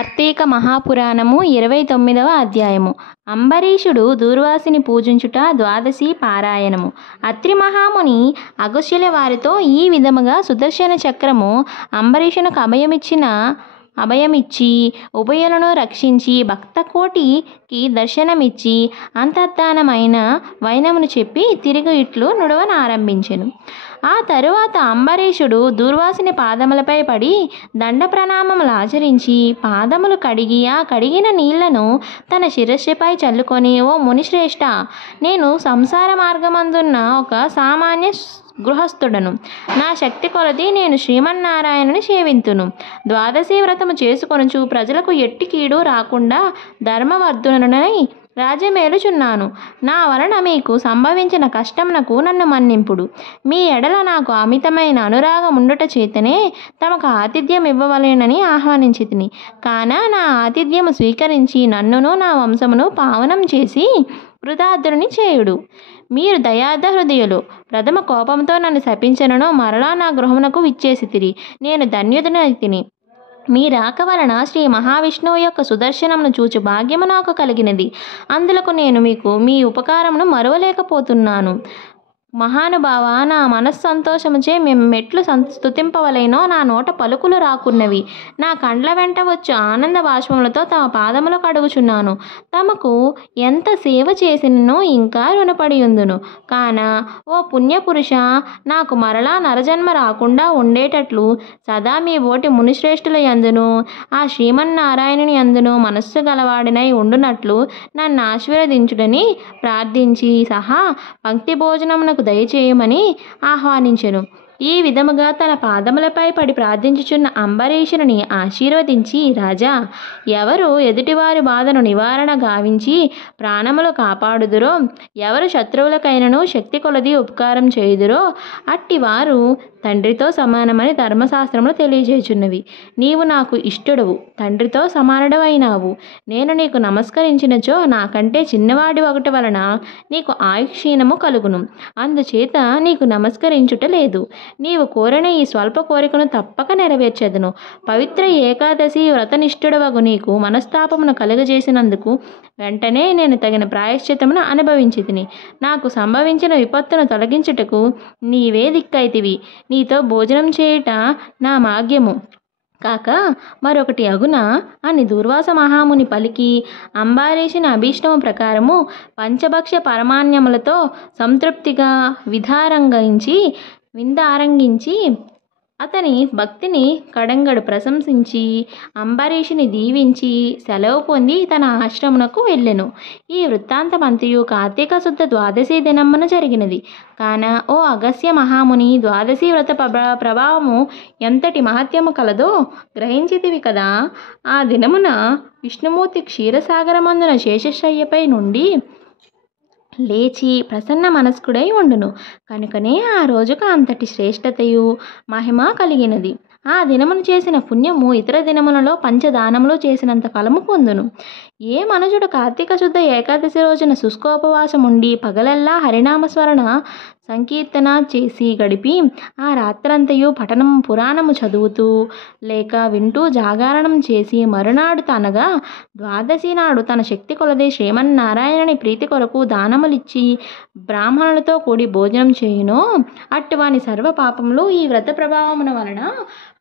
కార్తీక మహాపురాణము 29వ అధ్యాయము. అంబరీషుడు దూర్వాసుని పూజించుట ద్వాదశి పారాయణము. అత్రి మహాముని అగస్త్యుల వారితో ఈ విధముగా సుదర్శన చక్రము అంబరీషునకు అభయమిచ్చి ఉభయులను రక్షించి భక్తకోటికి దర్శనమిచ్చి అంతర్ధానమైన వైనమును చెప్పి తిరిగి ఇట్లు నుడవనారంభించెను. ఆ తరువాత అంబరీషుడు దూర్వాసుని పాదములపై పడి దండ ప్రణామములు ఆచరించి పాదములు కడిగి ఆ కడిగిన నీళ్లను తన శిరస్సుపై చల్లుకొని, ఓ మునిశ్రేష్ఠ, నేను సంసార మార్గమందున్న ఒక సామాన్య గృహస్థుడను. నా శక్తి కొలది నేను శ్రీమన్నారాయణుని సేవింతును. ద్వాదశి వ్రతము చేసుకొనుచు ప్రజలకు ఎట్టి కీడు రాకుండా ధర్మవర్ధుననై రాజ్యమేలుచున్నాను. నా వలన మీకు సంభవించిన కష్టమునకు నన్ను మన్నింపుడు. మీ ఎడల నాకు అమితమైన అనురాగం ఉండుట చేతనే తమకు ఆతిథ్యం ఇవ్వవలెనని ఆహ్వానించితిని. కాన నా ఆతిథ్యము స్వీకరించి నన్నును నా వంశమును పావనం చేసి కృతార్థుని చేయుడు. మీరు దయార్థ హృదయులు. ప్రథమ కోపంతో నన్ను శపించనను మరలా నా గృహమునకు విచ్చేసితిరి. నేను ధన్యుడనైతిని. మీ రాక వలన శ్రీ మహావిష్ణువు యొక్క సుదర్శనమును చూచు భాగ్యము నాకు కలిగినది. అందులకు నేను మీకు మీ ఉపకారమును మరువలేకపోతున్నాను. మహానుభావ, నా మనస్సంతోషముచే మేము మెట్లు స్తుతింపవలెనో నా నోట పలుకులు రాకున్నవి. నా కండ్ల వెంట వచ్చు ఆనంద బాష్పములతో తమ పాదములు కడుగుచున్నాను. తమకు ఎంత సేవ చేసినను ఇంకా రుణపడి ఉందును. కాన ఓ పుణ్యపురుష, నాకు మరలా నరజన్మ రాకుండా ఉండేటట్లు సదా మీ బోటి మునిశ్రేష్ఠుల యందును ఆ శ్రీమన్నారాయణుని యందును మనస్సు గలవాడినై ఉండునట్లు నన్ను ఆశీర్వదించుడని ప్రార్థించి సహా పంక్తి భోజనమునకు దయచేయమని ఆహ్వానించెను. ఈ విధముగా తన పాదములపై పడి ప్రార్థించుచున్న అంబరీషుని ఆశీర్వదించి, రాజా, ఎవరు ఎదుటివారి బాధను నివారణ గావించి ప్రాణములు కాపాడుదురో, ఎవరు శత్రువులకైనను శక్తి కొలది ఉపకారం చేయుదురో అట్టివారు తండ్రితో సమానమని ధర్మశాస్త్రములు తెలియజేయుచున్నవి. నీవు నాకు ఇష్టడవు, తండ్రితో సమానుడవైనావు. నేను నీకు నమస్కరించినచో నాకంటే చిన్నవాడి ఒకటి వలన నీకు ఆయుక్షీణము కలుగును. అందుచేత నీకు నమస్కరించుట లేదు. నీవు కోరిన ఈ స్వల్ప కోరికను తప్పక నెరవేర్చెదను. పవిత్ర ఏకాదశి వ్రతనిష్ఠుడవగు నీకు మనస్తాపమును కలుగజేసినందుకు వెంటనే నేను తగిన ప్రాయశ్చిత్తమును అనుభవించితిని. నాకు సంభవించిన విపత్తును తొలగించుటకు నీవే దిక్కైతివి. నీతో భోజనం చేయుట నా భాగ్యము కాక మరొకటి అగునా అని దూర్వాస మహాముని పలికి, అంబరీషుని అభీష్టము ప్రకారము పంచభక్ష పరమాన్యములతో సంతృప్తిగా విందారంగించి అతని భక్తిని కడంగడు ప్రశంసించి అంబరీషుని దీవించి సెలవు పొంది తన ఆశ్రమునకు వెళ్ళెను. ఈ వృత్తాంతమంతయు కార్తీక శుద్ధ ద్వాదశి దినమున జరిగినది. కాన ఓ అగస్త్య మహాముని, ద్వాదశి వ్రత ప్రభావము ఎంతటి మహత్యము కలదో గ్రహించితివి కదా. ఆ దినమున విష్ణుమూర్తి క్షీరసాగరమందున శేషశయ్యపై నుండి లేచి ప్రసన్న మనస్కుడై ఉండును. కనుకనే ఆ రోజుకు అంతటి శ్రేష్టతయు మహిమ కలిగినది. ఆ దినమును చేసిన పుణ్యము ఇతర దినములలో పంచదానములు చేసినంత ఫలము పొందును. ఏ మనుజుడు కార్తీక శుద్ధ ఏకాదశి రోజున శుష్కోపవాసం ఉండి పగలెల్లా హరినామస్మరణ సంకీర్తన చేసి గడిపి ఆ రాత్రంతయు పఠనం పురాణము చదువుతూ లేక వింటూ జాగరణం చేసి మరునాడు అనగా ద్వాదశి నాడు తన శక్తి కొలది శ్రీమన్నారాయణుని ప్రీతి కొరకు దానములిచ్చి బ్రాహ్మణులతో కూడి భోజనం చేయునో అట్టువాని సర్వ పాపములు ఈ వ్రత ప్రభావమున వలన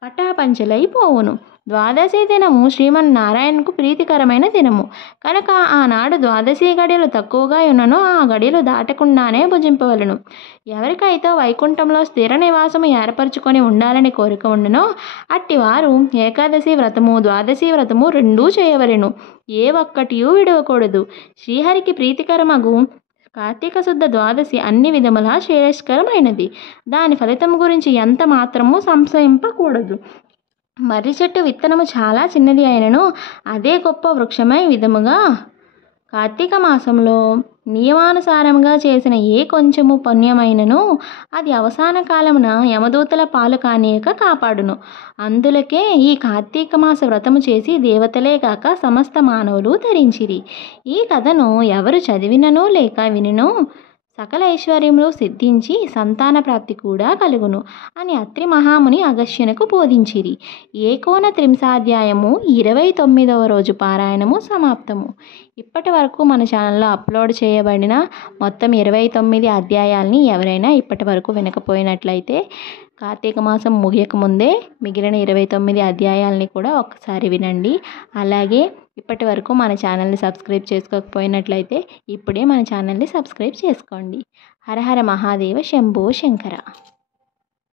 పటాపంచలైపోవును. ద్వాదశి దినము శ్రీమన్నారాయణకు ప్రీతికరమైన దినము కనుక ఆనాడు ద్వాదశి గడియలు తక్కువగా ఉన్నను ఆ గడియలు దాటకుండానే భుజింపవలను. ఎవరికైతే వైకుంఠంలో స్థిర నివాసము ఏర్పరచుకొని ఉండాలని కోరిక ఉండునో అట్టివారు ఏకాదశి వ్రతము ద్వాదశి వ్రతము రెండూ చేయవలెను. ఏ ఒక్కటియూ విడవకూడదు. శ్రీహరికి ప్రీతికరమగు కార్తీక శుద్ధ ద్వాదశి అన్ని విధములా శ్రేయస్కరమైనది. దాని ఫలితం గురించి ఎంత మాత్రము సంశయింపకూడదు. మర్రి చెట్టు విత్తనము చాలా చిన్నది అయినను అదే గొప్ప వృక్షమై విధముగా కార్తీక మాసంలో నియమానుసారముగా చేసిన ఏ కొంచెము పుణ్యమైనను అది అవసాన కాలమున యమదూతల పాలు కానీయక కాపాడును. అందులకే ఈ కార్తీక మాస వ్రతము చేసి దేవతలే కాక సమస్త మానవులు ధరించిరి. ఈ కథను ఎవరు చదివినను లేక వినినో సకల ఐశ్వర్యములు సిద్ధించి సంతాన ప్రాప్తి కూడా కలుగును అని అత్రి మహాముని అగస్త్యునకు బోధించిరి. ఏకోన త్రింశాధ్యాయము 29వ రోజు పారాయణము సమాప్తము. ఇప్పటి వరకు మన ఛానల్లో అప్లోడ్ చేయబడిన మొత్తం 29 అధ్యాయాల్ని ఎవరైనా ఇప్పటి వరకు వినకపోయినట్లయితే కార్తీక మాసం ముగియక ముందే మిగిలిన 29 అధ్యాయాలని కూడా ఒక్కసారి వినండి. అలాగే ఇప్పటి వరకు మన ఛానల్ని సబ్స్క్రైబ్ చేసుకోకపోయినట్లయితే ఇప్పుడే మన ఛానల్ని సబ్స్క్రైబ్ చేసుకోండి. హర హర మహాదేవ శంభో శంకర.